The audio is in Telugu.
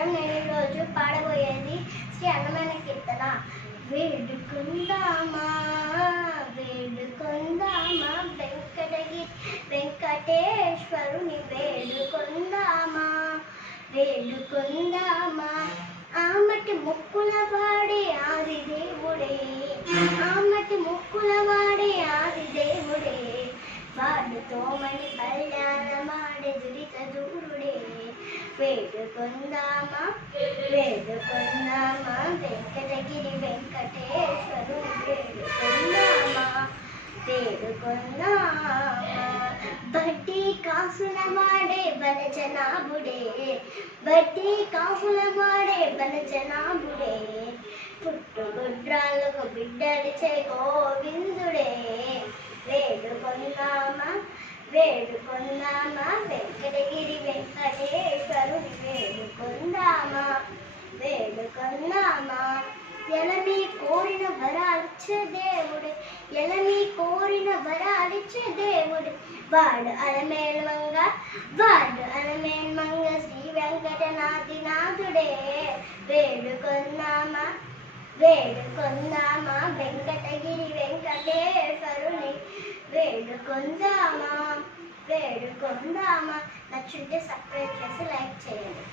నమస్కారం నేను ఈరోజు పాడబోయేది శ్రీ అన్నమైన కీర్తన. వేడుకుందామా వేడుకుందామా వెంకటగిరి వెంకటేశ్వరుని వేడుకుందామా వేడుకుందామా. ఆమటి ముక్కుల వాడే ఆది దేవుడే ఆమటి ముక్కుల వాడే ఆది దేవుడే. వాడుతో మణి కళ్యాణమాడే దురితదు వేడుకుందామా కొందామా వెంకటగిరి వెంకటేశ్వరుని వేడుకుందామా వేడుకుందామా బట్టి కాసుల వాడే బలజనాభుడే బట్టి కాసుల వాడే బలజనాభుడే పుట్టుగుడ్రాలకు బిడ్డలిచే గోవిందుడే. వేడుకొందామా వేడుకొందామా వెంకటగిరి వెంకటేశ్వరుని వేడుకొందామా కరుణామా ఎలమి కోరిన వరాలిచ్చే దేవుడు ఎలమి కోరిన వరాలిచ్చే దేవుడు. వాడు అలమేల్మంగ వాడు అలమేల్మంగ శ్రీ వెంకటనాథినాథుడే. వేడుకొన్నామా వేడుకొందామా వెంకటగిరి వెంకటేశ్వరుని వేడుకొందామా వేడుకొందామా. నచ్చుంటే సబ్స్క్రైబ్ చేసి లైక్ చేయండి.